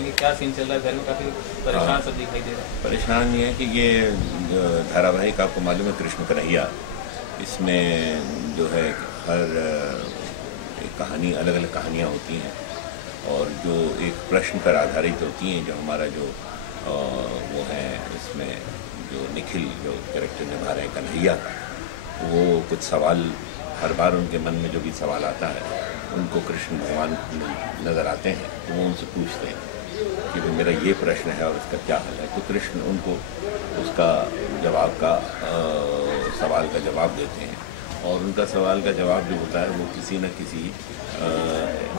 क्या सीन चल रहा है घर में? काफी परेशान सब दिखाई दे रहा है। परेशान ये है कि ये जो धारावाहिक आपको मालूम है कृष्ण कन्हैया, इसमें जो है हर एक कहानी अलग अलग कहानियाँ होती हैं और जो एक प्रश्न पर आधारित होती हैं। जो हमारा जो वो है इसमें जो निखिल जो कैरेक्टर निभा रहे हैं कन्हैया का, वो कुछ सवाल हर बार उनके मन में जो भी सवाल आता है उनको कृष्ण भगवान नज़र आते हैं, तो वो उनसे पूछते हैं कि भाई मेरा ये प्रश्न है और इसका क्या हल है। तो कृष्ण उनको उसका जवाब का सवाल का जवाब देते हैं और उनका सवाल का जवाब जो होता है वो किसी न किसी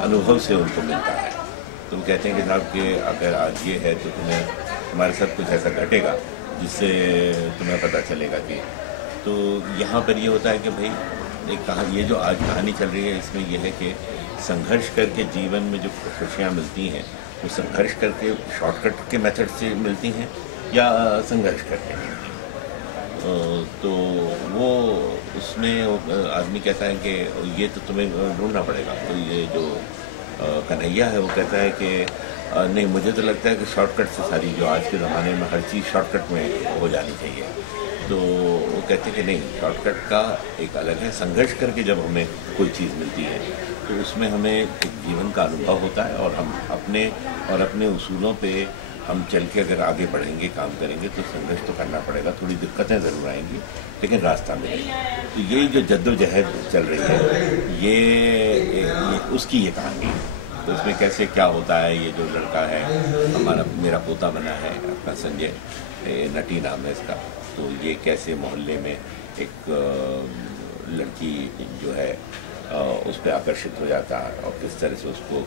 अनुभव से उनको मिलता है। तो वो कहते हैं कि साहब कि अगर आज ये है तो तुम्हारे साथ कुछ ऐसा घटेगा जिससे तुम्हें पता चलेगा कि। तो यहाँ पर ये होता है कि भाई एक कहानी, ये जो आज कहानी चल रही है इसमें यह है कि संघर्ष करके जीवन में जो खुशियाँ मिलती हैं वो संघर्ष करके शॉर्टकट के मेथड से मिलती हैं या संघर्ष करके मिलती हैं। तो वो उसमें आदमी कहता है कि ये तो तुम्हें ढूंढना पड़ेगा। तो ये जो कन्हैया है वो कहता है कि नहीं, मुझे तो लगता है कि शॉर्टकट से सारी जो आज के ज़माने में हर चीज़ शॉर्टकट में हो जानी चाहिए। तो वो कहते हैं कि नहीं, शॉर्टकट का एक अलग है, संघर्ष करके जब हमें कोई चीज़ मिलती है तो उसमें हमें एक जीवन का अनुभव होता है और हम अपने उसूलों पे हम चल के अगर आगे बढ़ेंगे, काम करेंगे तो संघर्ष तो करना पड़ेगा, थोड़ी दिक्कतें ज़रूर आएंगी लेकिन रास्ता मिलेगा। तो यही जो जद्दोजहद चल रही है ये उसकी ये कहानी है। तो इसमें कैसे क्या होता है, ये जो लड़का है मेरा पोता बना है अपना संजय, नटी नाम है इसका, तो ये कैसे मोहल्ले में एक लड़की जो है उस पर आकर्षित हो जाता है और किस तरह से उसको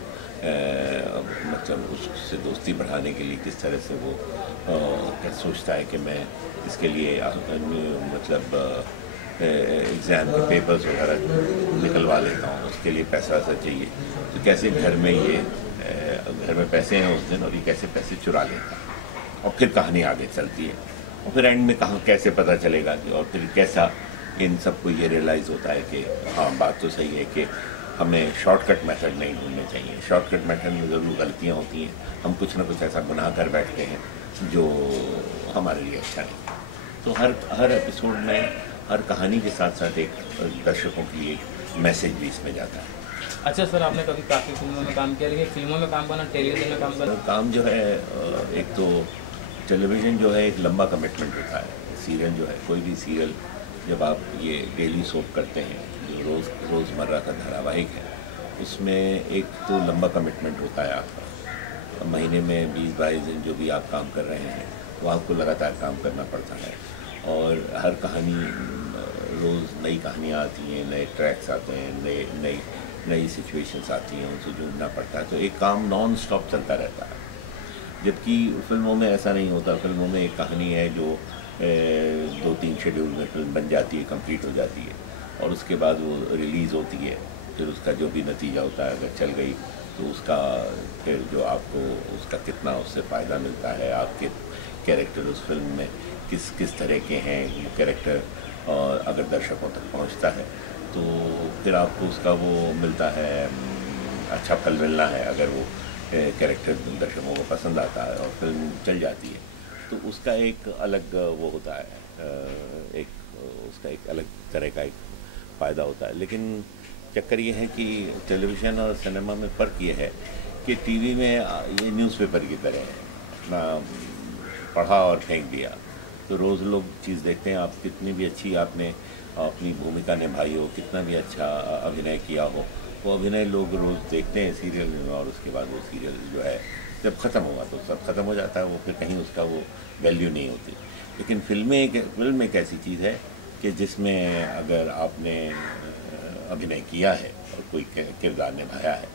मतलब उससे दोस्ती बढ़ाने के लिए किस तरह से वो क्या सोचता है कि मैं इसके लिए मतलब एग्ज़ाम के पेपर्स वगैरह निकलवा लेता हूँ, उसके लिए पैसा वैसा चाहिए। तो कैसे घर में पैसे हैं उस दिन और ये कैसे पैसे चुरा लेता है और फिर कहानी आगे चलती है और फिर एंड में कहाँ कैसे पता चलेगा कि और फिर कैसा इन सबको ये रियलाइज़ होता है कि हाँ, बात तो सही है कि हमें शॉर्टकट मेथड नहीं ढूंढने चाहिए। शॉर्टकट मेथड में ज़रूर गलतियाँ होती हैं, हम कुछ ना कुछ ऐसा गुनाह कर बैठते हैं जो हमारे लिए अच्छा नहीं। तो हर एपिसोड में हर कहानी के साथ साथ एक दर्शकों के लिए मैसेज भी इसमें जाता है। अच्छा सर, आपने कभी काफ़ी फिल्मों में काम किया, लेकिन फिल्मों में काम करना, टेलीविज़न में काम करना, काम जो है एक तो टेलीविज़न जो है एक लंबा कमिटमेंट होता है। सीरियल जो है, कोई भी सीरियल जब आप ये डेली सोप करते हैं जो रोज़मर्रा का धारावाहिक है, उसमें एक तो लंबा कमिटमेंट होता है आपका। महीने में 20-22 दिन जो भी आप काम कर रहे हैं वो आपको लगातार काम करना पड़ता है और हर कहानी रोज़ नई कहानियाँ आती हैं, नए ट्रैक्स आते हैं, नई सिचुएशंस आती हैं, उनसे जुड़ना पड़ता है। तो एक काम नॉन स्टॉप चलता रहता है, जबकि फिल्मों में ऐसा नहीं होता। फिल्मों में एक कहानी है जो 2-3 शेड्यूल में फिल्म बन जाती है, कंप्लीट हो जाती है और उसके बाद वो रिलीज़ होती है। फिर उसका जो भी नतीजा होता है, अगर चल गई तो उसका फिर जो आपको उसका कितना उससे फ़ायदा मिलता है, आपके कैरेक्टर उस फिल्म में किस तरह के हैं वो कैरेक्टर, और अगर दर्शकों तक पहुंचता है तो फिर आपको उसका वो मिलता है, अच्छा फल मिलना है। अगर वो कैरेक्टर दर्शकों को पसंद आता है और फिल्म चल जाती है तो उसका एक अलग वो होता है, उसका एक अलग तरह का एक फ़ायदा होता है। लेकिन चक्कर ये है कि टेलीविज़न और सिनेमा में फ़र्क ये है कि टीवी में ये न्यूज़पेपर की तरह है, अपना पढ़ा और फेंक दिया। तो रोज़ लोग चीज़ देखते हैं, आप कितनी भी अच्छी आपने अपनी भूमिका निभाई हो, कितना भी अच्छा अभिनय किया हो, वो अभिनय लोग रोज़ देखते हैं सीरियल में और उसके बाद वो सीरियल जो है जब ख़त्म होगा तो सब ख़त्म हो जाता है, वो फिर कहीं उसका वो वैल्यू नहीं होती। लेकिन फिल्म एक ऐसी चीज़ है कि जिसमें अगर आपने अभिनय किया है और कोई किरदार निभाया है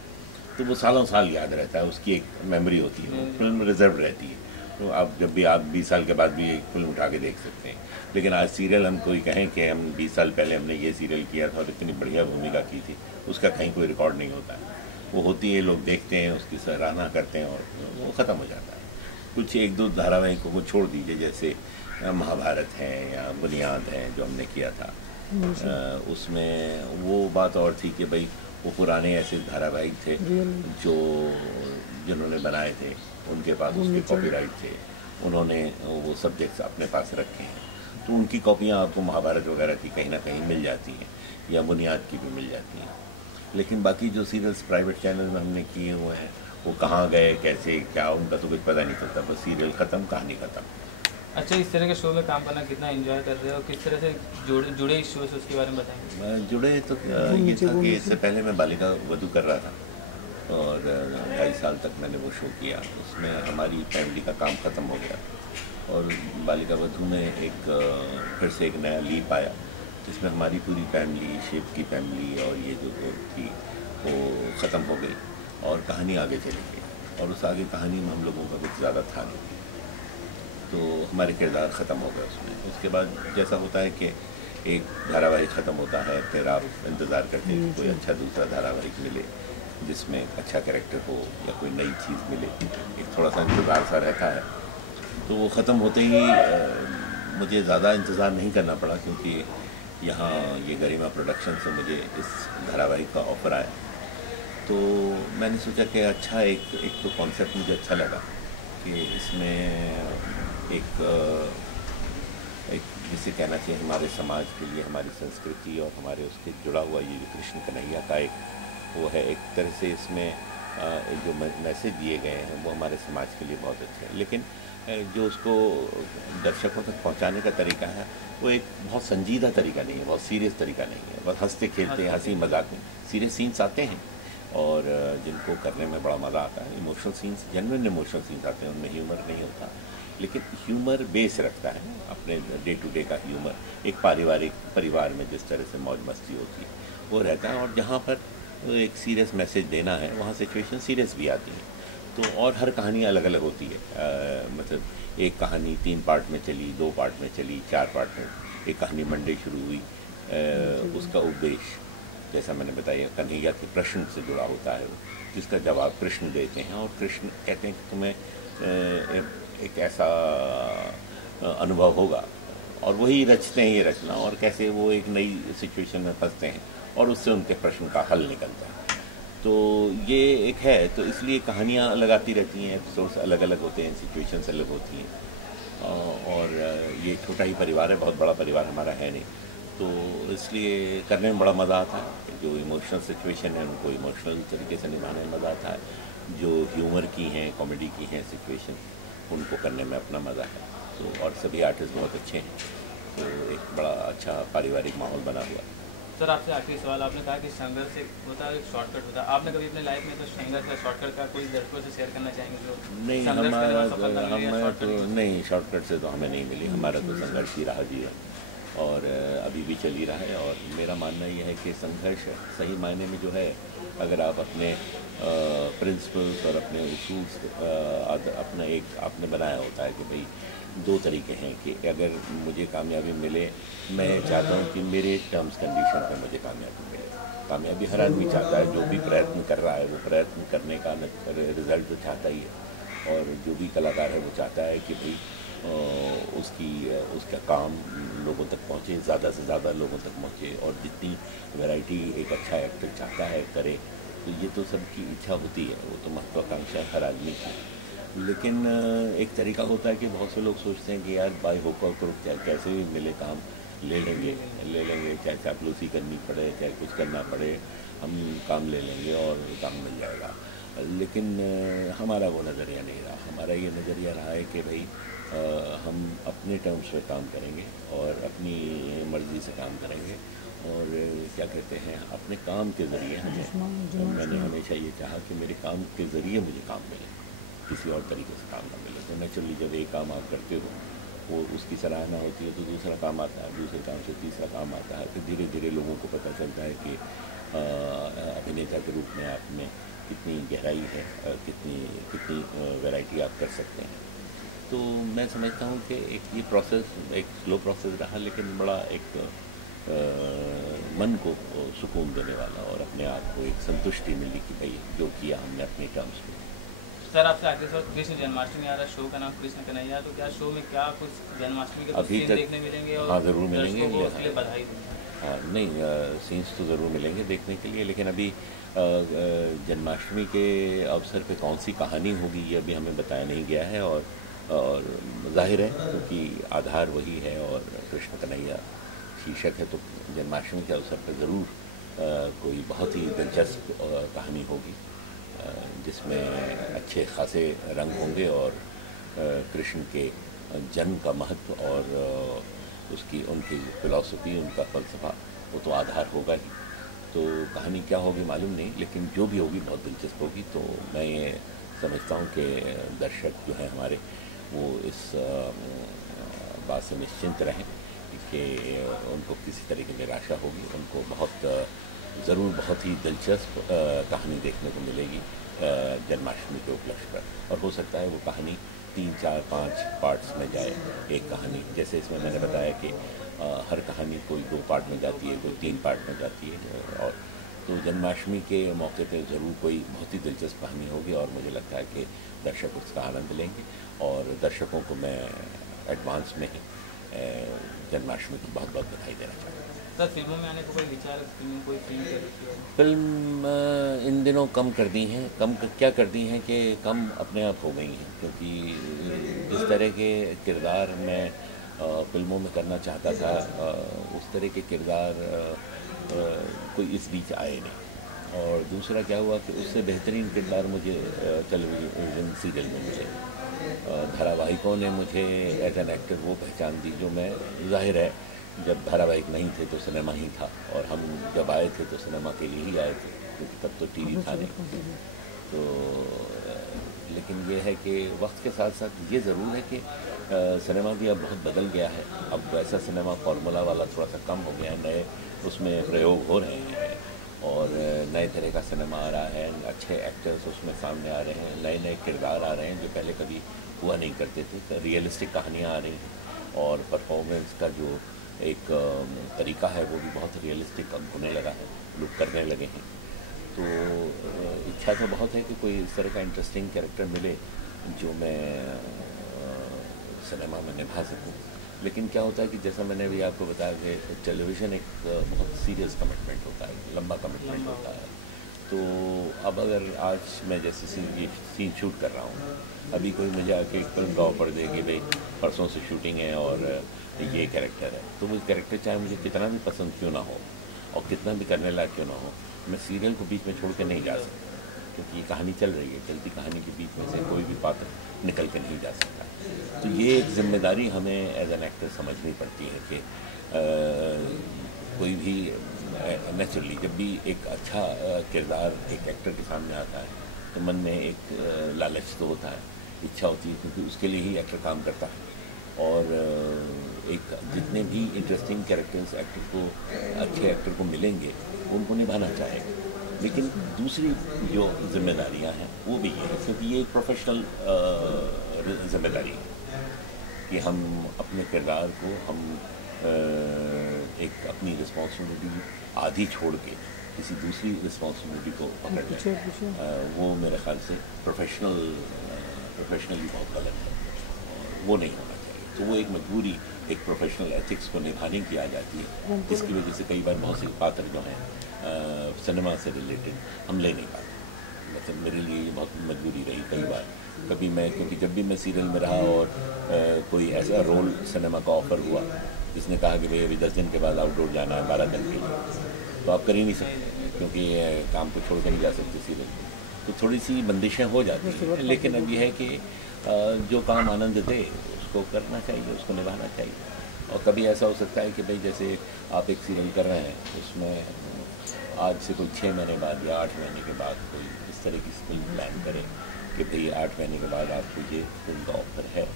तो वो सालों साल याद रहता है, उसकी एक मेमोरी होती है, फिल्म रिजर्व रहती है। तो आप जब भी आप 20 साल के बाद भी एक फिल्म उठा के देख सकते हैं। लेकिन आज सीरियल हम कोई कहें कि हम 20 साल पहले हमने ये सीरियल किया था और इतनी बढ़िया भूमिका की थी, उसका कहीं कोई रिकॉर्ड नहीं होता है। वो होती है, लोग देखते हैं, उसकी सराहना करते हैं और वो ख़त्म हो जाता है। कुछ 1-2 धारावाहिकों को छोड़ दीजिए, जैसे महाभारत है या बुनियाद है जो हमने किया था, उसमें वो बात और थी कि भाई वो पुराने ऐसे धारावाहिक थे जो जिन्होंने बनाए थे, उनके पास उसके कॉपीराइट थे, उन्होंने वो सब्जेक्ट्स अपने पास रखे हैं, तो उनकी कॉपियाँ आपको महाभारत वगैरह की कहीं ना कहीं मिल जाती हैं या बुनियाद की भी मिल जाती हैं। लेकिन बाकी जो सीरियल्स प्राइवेट चैनल में हमने किए हुए हैं वो कहाँ गए, कैसे, क्या, उनका तो कुछ पता नहीं चलता, बस सीरियल ख़त्म, कहानी ख़त्म। अच्छा, इस तरह के शो में काम करना कितना एंजॉय कर रहे हो, किस तरह से जुड़े इस शो से, उसके बारे में बताएंगे। जुड़े तो ये था कि इससे पहले मैं बालिका वधू कर रहा था और 2.5 साल तक मैंने वो शो किया। उसमें हमारी फैमिली का काम ख़त्म हो गया और बालिका वधू में एक फिर से एक नया लीप आया जिसमें हमारी पूरी फैमिली, शिव की फैमिली और ये जो थी वो ख़त्म हो गई और कहानी आगे चली गई और उस आगे कहानी में हम लोगों का कुछ ज़्यादा था नहीं, तो हमारे किरदार ख़त्म हो गए उसमें। उसके बाद जैसा होता है कि एक धारावाहिक ख़त्म होता है, फिर आप इंतज़ार करते हैं कि कोई अच्छा दूसरा धारावाहिक मिले जिसमें अच्छा कैरेक्टर हो या कोई नई चीज़ मिले, एक थोड़ा सा इंतज़ार सा रहता है। तो वो ख़त्म होते ही मुझे ज़्यादा इंतज़ार नहीं करना पड़ा क्योंकि यहाँ ये गरिमा प्रोडक्शन से मुझे इस धारावाहिक का ऑफ़र आया, तो मैंने सोचा कि अच्छा एक तो कॉन्सेप्ट मुझे अच्छा लगा कि इसमें एक जिसे कहना चाहिए हमारे समाज के लिए, हमारी संस्कृति और हमारे उसके जुड़ा हुआ ये जो कृष्ण कन्हैया का एक वो है, एक तरह से इसमें जो मैसेज दिए गए हैं वो हमारे समाज के लिए बहुत अच्छे हैं। लेकिन जो उसको दर्शकों तक पहुंचाने का तरीका है वो एक बहुत संजीदा तरीका नहीं है, बहुत सीरियस तरीका नहीं है, बस हंसते खेलते हैं, हंसी मजाक में सीरियस सीन्स आते हैं और जिनको करने में बड़ा मज़ा आता है। Emotional scenes, genuine emotional scenes आते हैं, उनमें ह्यूमर नहीं होता, लेकिन ह्यूमर बेस रखता है अपने डे टू डे का ह्यूमर, एक पारिवारिक परिवार में जिस तरह से मौज मस्ती होती है वो रहता है। और जहाँ पर एक सीरियस मैसेज देना है वहाँ सिचुएशन सीरियस भी आती है। तो और हर कहानी अलग अलग होती है, मतलब एक कहानी 3 पार्ट में चली, 2 पार्ट में चली, 4 पार्ट में। एक कहानी मंडे शुरू हुई, उसका उद्देश्य जैसा मैंने बताया कन्हैया के प्रश्न से जुड़ा होता है वो, जिसका जवाब कृष्ण देते हैं और कृष्ण कहते हैं कि तुम्हें एक ऐसा अनुभव होगा, और वही रचते हैं ये रचना, और कैसे वो एक नई सिचुएशन में फंसते हैं और उससे उनके प्रश्न का हल निकलता है। तो ये एक है, तो इसलिए कहानियाँ अलग आती रहती हैं, एपिसोड्स अलग अलग होते हैं, सिचुएशंस अलग होती हैं। और ये छोटा ही परिवार है, बहुत बड़ा परिवार हमारा है नहीं, तो इसलिए करने में बड़ा मज़ा आता है। जो इमोशनल सिचुएशन है उनको इमोशनल तरीके से निभाने में मज़ा आता है, जो ह्यूमर की हैं, कॉमेडी की हैं सिचुएशन, उनको करने में अपना मज़ा है। तो और सभी आर्टिस्ट बहुत अच्छे हैं, तो एक बड़ा अच्छा पारिवारिक माहौल बना हुआ है। सर, आपसे आखिरी सवाल, आपने कहा कि संघर्ष एक होता है, एक शॉर्टकट होता है, आपने कभी अपने लाइफ में तो संघर्ष या शॉर्टकट का कोई दर्शकों से शेयर करना चाहेंगे जो नहीं, हमारा तो नहीं, शॉर्टकट से तो हमें नहीं मिली, हमारा तो संघर्ष ही रहा जी है और अभी भी चल ही रहा है। और मेरा मानना यह है कि संघर्ष सही मायने में जो है, अगर आप अपने प्रिंसिपल्स और अपने उसूल अपना एक आपने बनाया होता है कि भाई 2 तरीके हैं कि अगर मुझे कामयाबी मिले, मैं चाहता हूँ कि मेरे टर्म्स कंडीशन पे मुझे कामयाबी मिले। कामयाबी हर आदमी चाहता है, जो भी प्रयत्न कर रहा है वो प्रयत्न करने का रिजल्ट तो चाहता ही है, और जो भी कलाकार है वो चाहता है कि भाई उसका काम लोगों तक पहुँचे, ज़्यादा से ज़्यादा लोगों तक पहुँचे, और जितनी वैरायटी एक अच्छा एक्टर चाहता है करे, तो ये तो सबकी इच्छा होती है, वो तो महत्वाकांक्षा हर आदमी की। लेकिन एक तरीका होता है कि बहुत से लोग सोचते हैं कि यार बाय होक और क्रुक चाहे कैसे भी मिले काम ले लेंगे, चाहे चापलूसी करनी पड़े, चाहे कुछ करना पड़े, हम काम ले लेंगे और काम मिल जाएगा। लेकिन हमारा वो नज़रिया नहीं रहा, हमारा ये नज़रिया रहा है कि भाई हम अपने टर्म्स पे काम करेंगे और अपनी मर्ज़ी से काम करेंगे, और क्या कहते हैं, अपने काम के ज़रिए मैंने हमेशा ये चाहा कि मेरे काम के ज़रिए मुझे काम मिले, किसी और तरीके से काम ना मिले। तो नेचुरली जब एक काम आप करते हो वो उसकी सराहना होती है तो दूसरा काम आता है, दूसरे काम से तीसरा काम आता है, फिर धीरे धीरे लोगों को पता चलता है कि अभिनेता के रूप में आप में कितनी गहराई है, कितनी वैरायटी आप कर सकते हैं। तो मैं समझता हूँ कि एक ये प्रोसेस एक स्लो प्रोसेस रहा, लेकिन बड़ा एक मन को सुकून देने वाला, और अपने आप को एक संतुष्टि मिली कि भाई जो किया हमने अपने टर्म्स में। सर, आपसे आखिरी सवाल, कृष्ण जन्माष्टमी आ रहा है, शो का नाम कृष्ण कन्हैया, तो क्या शो में क्या कुछ जन्माष्टमी के अभी तक देखने मिलेंगे? और हाँ, ज़रूर मिलेंगे। उसके लिए बधाई। हाँ, नहीं, सीन्स तो ज़रूर मिलेंगे देखने के लिए, लेकिन अभी जन्माष्टमी के अवसर पे कौन सी कहानी होगी ये अभी हमें बताया नहीं गया है, और जाहिर है क्योंकि आधार वही है और कृष्ण कन्हैया शीर्षक है, तो जन्माष्टमी के अवसर पर ज़रूर कोई बहुत ही दिलचस्प कहानी होगी जिसमें अच्छे खासे रंग होंगे और कृष्ण के जन्म का महत्व और उनकी फिलॉसफी, उनका फ़लसफ़ा, वो तो आधार होगा ही। तो कहानी क्या होगी मालूम नहीं, लेकिन जो भी होगी बहुत दिलचस्प होगी। तो मैं ये समझता हूँ कि दर्शक जो हैं हमारे वो इस बात से निश्चिंत रहें कि उनको किसी तरह की निराशा होगी। उनको ज़रूर बहुत ही दिलचस्प कहानी देखने को मिलेगी जन्माष्टमी के उपलक्ष्य पर, और हो सकता है वो कहानी 3, 4, 5 पार्ट्स में जाए एक कहानी। जैसे इसमें मैंने बताया कि हर कहानी कोई 2 पार्ट में जाती है, कोई 3 पार्ट में जाती है, और तो जन्माष्टमी के मौके पे ज़रूर कोई बहुत ही दिलचस्प कहानी होगी और मुझे लगता है कि दर्शक उसका आनंद लेंगे। और दर्शकों को मैं एडवांस में ही जन्माष्टमी की बहुत बहुत बधाई देना चाहूँगा। सर, फिल्मों में आने का कोई विचार, कोई फिल्म कर रखी है? फिल्म इन दिनों कम कर दी हैं। क्या कर दी हैं कि कम अपने आप हो गई हैं, क्योंकि जिस तरह के किरदार मैं फिल्मों में करना चाहता था उस तरह के किरदार कोई इस बीच आए नहीं। और दूसरा क्या हुआ कि उससे बेहतरीन किरदार मुझे टेलीविज़न सीरियल में मिले। धारावाहिकों ने मुझे एज एन एक्टर वो पहचान दी जो मैं, जाहिर है जब धारावाहिक नहीं थे तो सिनेमा ही था, और हम जब आए थे तो सिनेमा के लिए ही आए थे, क्योंकि तब तो टीवी था नहीं। तो लेकिन ये है कि वक्त के साथ साथ ये ज़रूर है कि सिनेमा भी अब बहुत बदल गया है। अब वैसा सिनेमा फार्मूला वाला थोड़ा सा कम हो गया है, नए उसमें प्रयोग हो रहे हैं और नए तरह का सिनेमा आ रहा है, अच्छे एक्टर्स उसमें सामने आ रहे हैं, नए नए किरदार आ रहे हैं जो पहले कभी हुआ नहीं करते थे। तो रियलिस्टिक कहानियाँ आ रही हैं और परफॉर्मेंस का जो एक तरीका है वो भी बहुत रियलिस्टिक अब होने लगा है, लोग करने लगे हैं। तो इच्छा तो बहुत है कि कोई इस तरह का इंटरेस्टिंग कैरेक्टर मिले जो मैं सिनेमा में निभा सकूं। लेकिन क्या होता है कि जैसा मैंने अभी आपको बताया कि टेलीविज़न एक बहुत सीरियस कमिटमेंट होता है, लंबा कमिटमेंट होता है। तो अब अगर आज मैं जैसे सीन शूट कर रहा हूँ, अभी कोई मुझे आके एक फिल्म का ऑफर दे कि भाई परसों से शूटिंग है और ये कैरेक्टर है, तो वो कैरेक्टर चाहे मुझे कितना भी पसंद क्यों ना हो और कितना भी करने लायक क्यों ना हो, मैं सीरियल को बीच में छोड़ के नहीं जा सकता, क्योंकि ये कहानी चल रही है, चलती कहानी के बीच में से कोई भी पात्र निकल के नहीं जा सकता। तो ये एक जिम्मेदारी हमें एज एन एक्टर समझनी पड़ती है कि कोई भी नेचुरली जब भी एक अच्छा किरदार एक एक्टर के सामने आता है तो मन में एक लालच तो होता है, इच्छा होती है, क्योंकि उसके लिए ही एक्टर काम करता है। और एक जितने भी इंटरेस्टिंग कैरेक्टर्स एक्टर को, अच्छे एक्टर को मिलेंगे उनको निभाना चाहेगा। लेकिन दूसरी जो जिम्मेदारियां हैं वो भी ये है, क्योंकि ये एक प्रोफेशनल जिम्मेदारी है कि हम अपने किरदार को हम एक अपनी रिस्पॉन्सिबिलिटी आधी छोड़ के किसी दूसरी रिस्पॉन्सिबिलिटी को पकड़ लें, वो मेरे ख्याल से प्रोफेशनली बहुत गलत है और वो नहीं होना चाहिए। तो वो एक मजबूरी, एक प्रोफेशनल एथिक्स को निभाने की आ जाती है, जिसकी वजह से कई बार बहुत से पात्र जो हैं सिनेमा से रिलेटेड हम ले नहीं पाते। मतलब मेरे लिए ये बहुत मजबूरी रही कई बार। कभी मैं, क्योंकि जब भी मैं सीरियल में रहा और कोई ऐसा रोल सिनेमा का ऑफर हुआ जिसने कहा कि भाई अभी 10 दिन के बाद आउटडोर जाना है 12 दिन के लिए, तो आप कर ही नहीं सकते क्योंकि काम को छोड़ कर नहीं जा सकते सीरियल। तो थोड़ी सी बंदिशें हो जाती हैं, लेकिन अब यह है कि जो काम आनंद दे उसको करना चाहिए, उसको निभाना चाहिए। और कभी ऐसा हो सकता है कि भाई जैसे आप एक सीरियल कर रहे हैं, उसमें आज से कोई 6 महीने बाद या 8 महीने के बाद कोई इस तरह की फिल्म प्लान करे कि भाई 8 महीने के बाद आपको ये फिल्म का ऑफर है,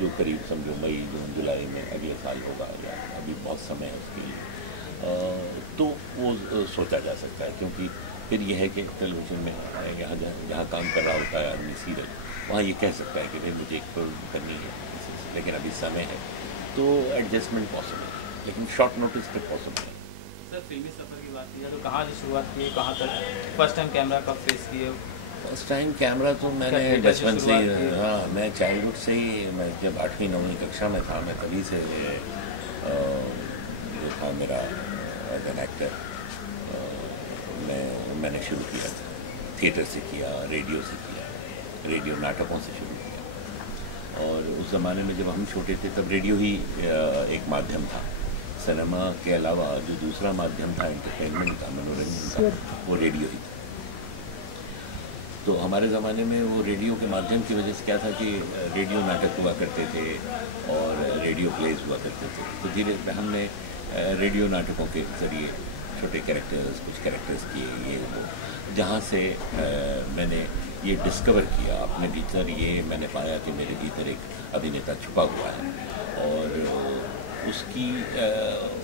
जो करीब समझो मई जून जुलाई में अगले साल होगा या अभी बहुत समय है उसके लिए, तो वो सोचा जा सकता है। क्योंकि फिर यह है कि टेलीविज़न में जहाँ काम कर रहा होता है आदमी सीरियल, वहाँ ये कह सकता है कि भाई मुझे एक फिल्म करनी है, लेकिन अभी समय है, तो एडजस्टमेंट पॉसिबल है, लेकिन शॉर्ट नोटिस पे पॉसिबल है। सर, फिल्मी सफ़र की बात की है तो कहाँ से शुरुआत की, कहाँ तक फर्स्ट टाइम कैमरा कब फेस किए? फर्स्ट टाइम कैमरा तो मैंने बचपन से ही, हाँ, मैं चाइल्डहुड से ही, मैं जब 8वीं 9वीं कक्षा में था मैं तभी से ये था मेरा एज एन एक्टर। मैं मैंने शुरू किया था। थिएटर से किया, रेडियो से किया, रेडियो नाटकों से शुरू किया। और उस ज़माने में जब हम छोटे थे तब रेडियो ही एक माध्यम था। सिनेमा के अलावा जो दूसरा माध्यम था एंटरटेनमेंट का, मनोरंजन का, वो रेडियो ही था। तो हमारे ज़माने में वो रेडियो के माध्यम की वजह से क्या था कि रेडियो नाटक हुआ करते थे और रेडियो प्लेस हुआ करते थे। तो धीरे हमने रेडियो नाटकों के ज़रिए छोटे कैरेक्टर्स, कुछ कैरेक्टर्स किए, ये वो, जहाँ से मैंने ये डिस्कवर किया अपने भीतर, ये मैंने पाया कि मेरे भीतर एक अभिनेता छुपा हुआ है। और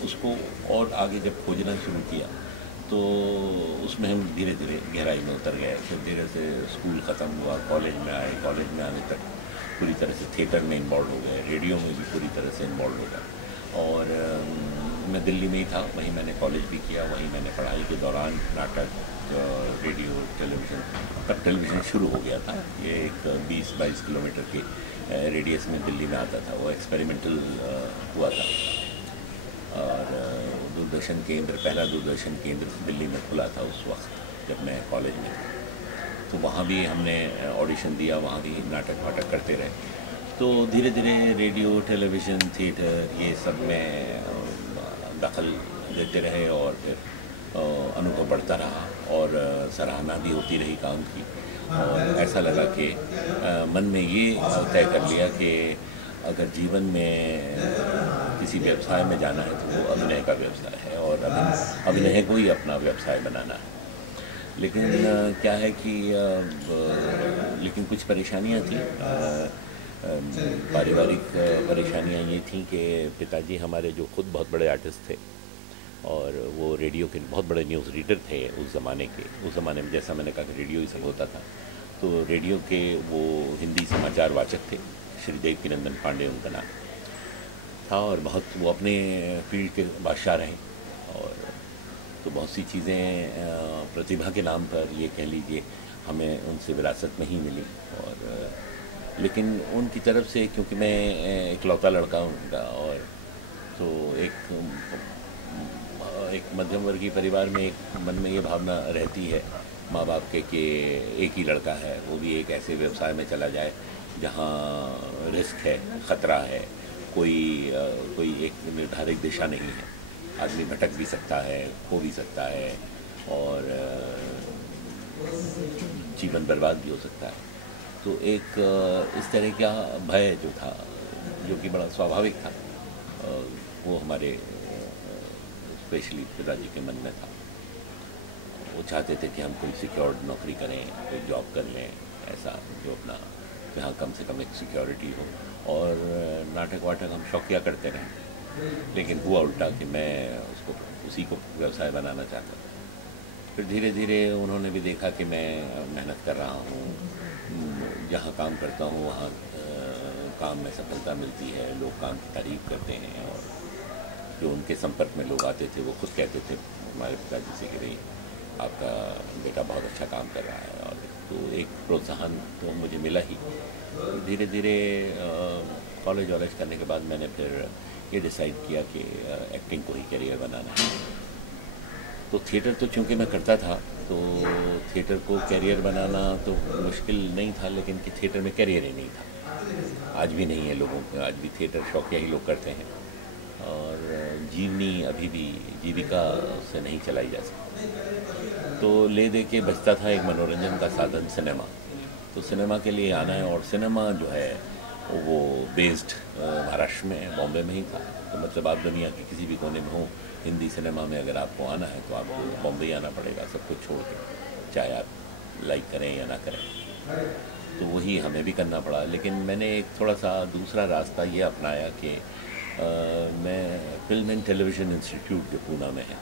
उसको और आगे जब खोजना शुरू किया तो उसमें हम धीरे धीरे गहराई में उतर गए। फिर धीरे से स्कूल ख़त्म हुआ, कॉलेज में आए, कॉलेज में आने तक पूरी तरह से थिएटर में इन्वॉल्व हो गए, रेडियो में भी पूरी तरह से इन्वॉल्व हो गए। और मैं दिल्ली में ही था, वहीं मैंने कॉलेज भी किया, वहीं मैंने पढ़ाई के दौरान नाटक, रेडियो, टेलीविज़न, तब टेलीविज़न शुरू हो गया था। ये एक 20-22 किलोमीटर के रेडियस में दिल्ली में आता था, वो एक्सपेरिमेंटल हुआ था। और दूरदर्शन केंद्र, पहला दूरदर्शन केंद्र दिल्ली में खुला था उस वक्त जब मैं कॉलेज में था। तो वहाँ भी हमने ऑडिशन दिया, वहाँ भी नाटक वाटक करते रहे। तो धीरे धीरे रेडियो, टेलीविज़न, थिएटर, ये सब में दखल देते रहे और फिर अनुभव बढ़ता रहा और सराहना भी होती रही काम की। और ऐसा लगा कि मन में ये तय कर लिया कि अगर जीवन में किसी व्यवसाय में जाना है तो वो अभिनय का व्यवसाय है और अभिनय को ही अपना व्यवसाय बनाना है। लेकिन क्या है कि लेकिन कुछ परेशानियां थी। पारिवारिक परेशानियां ये थी कि पिताजी हमारे जो खुद बहुत बड़े आर्टिस्ट थे और वो रेडियो के बहुत बड़े न्यूज़ रीडर थे उस ज़माने के। उस ज़माने में जैसा मैंने कहा कि रेडियो ही सब होता था, तो रेडियो के वो हिंदी समाचार वाचक थे। श्री देवकीनंदन पांडे उनका नाम था और बहुत वो अपने फील्ड के बादशाह रहे। और तो बहुत सी चीज़ें प्रतिभा के नाम पर ये कह लीजिए हमें उनसे विरासत में ही मिली। और लेकिन उनकी तरफ से, क्योंकि मैं इकलौता लड़का हूँ उनका, और तो एक मध्यम वर्गीय परिवार में एक मन में ये भावना रहती है माँ बाप के कि एक ही लड़का है, वो भी एक ऐसे व्यवसाय में चला जाए जहाँ रिस्क है, ख़तरा है, कोई एक निर्धारित दिशा नहीं है, आदमी भटक भी सकता है, खो भी सकता है और जीवन बर्बाद भी हो सकता है। तो एक इस तरह का भय जो था, जो कि बड़ा स्वाभाविक था, वो हमारे स्पेशली पिताजी के मन में था। वो चाहते थे कि हम कोई सिक्योर्ड नौकरी करें, कोई जॉब कर लें, ऐसा जो अपना जहाँ कम से कम एक सिक्योरिटी हो। और नाटक वाटक हम शौकिया करते रहे, लेकिन हुआ उल्टा कि मैं उसी को व्यवसाय बनाना चाहता था। फिर धीरे धीरे उन्होंने भी देखा कि मैं मेहनत कर रहा हूँ, जहाँ काम करता हूँ वहाँ काम में सफलता मिलती है, लोग काम की तारीफ़ करते हैं। और जो उनके संपर्क में लोग आते थे वो खुद कहते थे हमारे पिताजी से कि भाई आपका बेटा बहुत अच्छा काम कर रहा है। और तो एक प्रोत्साहन तो मुझे मिला ही। धीरे धीरे कॉलेज वॉलेज करने के बाद मैंने फिर ये डिसाइड किया कि एक्टिंग को ही करियर बनाना है। तो थिएटर तो चूँकि मैं करता था, तो थिएटर को करियर बनाना तो मुश्किल नहीं था, लेकिन कि थिएटर में करियर ही नहीं था। आज भी नहीं है लोगों का, आज भी थिएटर शौकिया ही लोग करते हैं और जीवनी अभी भी जीविका से नहीं चलाई जा सकती। तो ले दे के बचता था एक मनोरंजन का साधन सिनेमा। तो सिनेमा के लिए आना है, और सिनेमा जो है वो बेस्ड महाराष्ट्र में, बॉम्बे में ही था। तो मतलब आप दुनिया के किसी भी कोने में हो, हिंदी सिनेमा में अगर आपको आना है तो आपको बॉम्बे ही आना पड़ेगा, सब कुछ छोड़ के, चाहे आप लाइक करें या ना करें। तो वही हमें भी करना पड़ा। लेकिन मैंने एक थोड़ा सा दूसरा रास्ता ये अपनाया कि मैं फिल्म एंड टेलीविज़न इंस्टीट्यूट जो पूना में है,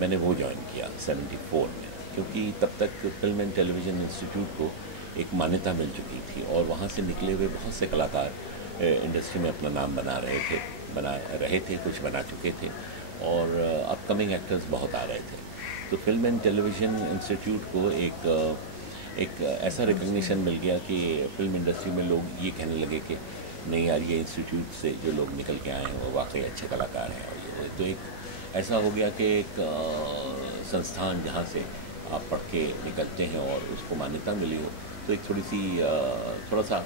मैंने वो ज्वाइन किया 74 में, क्योंकि तब तक फिल्म एंड टेलीविज़न इंस्टीट्यूट को एक मान्यता मिल चुकी थी और वहाँ से निकले हुए बहुत से कलाकार इंडस्ट्री में अपना नाम बना रहे थे, कुछ बना चुके थे और अपकमिंग एक्टर्स बहुत आ रहे थे। तो फिल्म एंड टेलीविज़न इंस्टीट्यूट को एक ऐसा रिकग्निशन मिल गया कि फिल्म इंडस्ट्री में लोग ये कहने लगे कि नहीं यार, ये इंस्टीट्यूट से जो लोग निकल के आए हैं वो वाकई अच्छे कलाकार हैं। और ये तो एक ऐसा हो गया कि एक संस्थान जहाँ से आप पढ़ के निकलते हैं और उसको मान्यता मिली हो, तो एक थोड़ा सा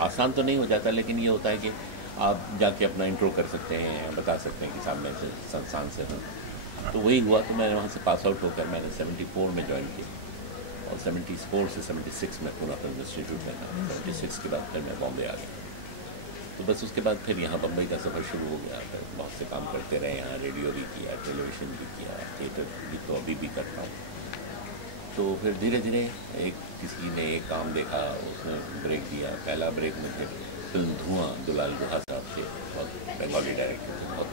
आसान तो नहीं हो जाता, लेकिन ये होता है कि आप जाके अपना इंट्रो कर सकते हैं, बता सकते हैं कि साहब मैं संस्थान से हूँ। तो वही हुआ, तो मैंने वहाँ से पास आउट होकर मैंने 74 में ज्वाइन किया और 74 से 76 में पूना फिल्म इंस्टीट्यूट में था। 76 के बाद फिर मैं बॉम्बे आ गया। तो बस उसके बाद फिर यहाँ बम्बई का सफ़र शुरू हो गया। फिर बहुत से काम करते रहे, यहाँ रेडियो भी किया, टेलीविज़न भी किया, थिएटर भी तो अभी भी करता हूँ। तो फिर धीरे धीरे किसी ने एक काम देखा, उसने ब्रेक दिया। पहला ब्रेक में फिर फिल्म धुआं, दुलाल गुहा साहब थे, बहुत बंगाली डायरेक्टर थे, बहुत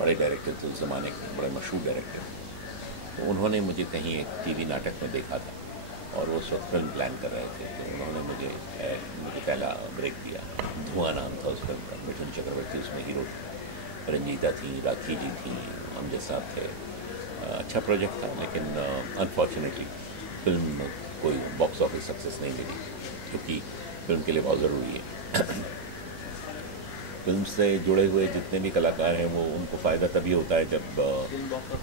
बड़े डायरेक्टर थे उस ज़माने के, बड़े मशहूर डायरेक्टर। तो उन्होंने मुझे कहीं एक टीवी नाटक में देखा था और वो उस वक्त फिल्म प्लान कर रहे थे, तो उन्होंने मुझे पहला ब्रेक दिया। धुआं नाम था उस फिल्म का। मिथुन चक्रवर्ती उसमें हीरो, रंजीता थी, राखी जी थी, अमजद साहब थे। अच्छा प्रोजेक्ट था, लेकिन अनफॉर्चुनेटली फिल्म कोई बॉक्स ऑफिस सक्सेस नहीं मिली, क्योंकि फिल्म के लिए बहुत ज़रूरी है फिल्म से जुड़े हुए जितने भी कलाकार हैं वो उनको फ़ायदा तभी होता है जब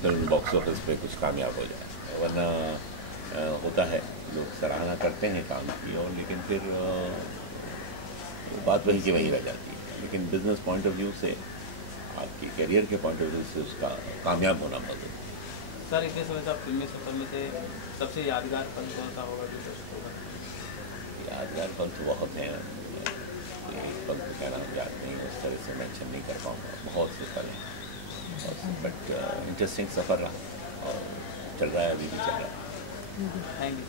फिल्म बॉक्स ऑफिस पे कुछ कामयाब हो जाए, वरना होता है लोग सराहना करते हैं काम की, और लेकिन फिर बात वही की वही रह जाती है। लेकिन बिजनेस पॉइंट ऑफ व्यू से, आपकी करियर के पॉइंट ऑफ व्यू से उसका कामयाब होना बहुत ज़रूरी है। सर इतने समय से आप फिल्मी सफर में थे, सबसे यादगार पल कौन सा होगा जो होगा? यादगार पल तो बहुत हैं, एक पल तो कहना याद नहीं, उस तरह से मेंशन नहीं कर पाऊँगा, बहुत से पल हैं, बट इंटरेस्टिंग सफ़र रहा और चल रहा है, अभी भी चल रहा है। Thank you.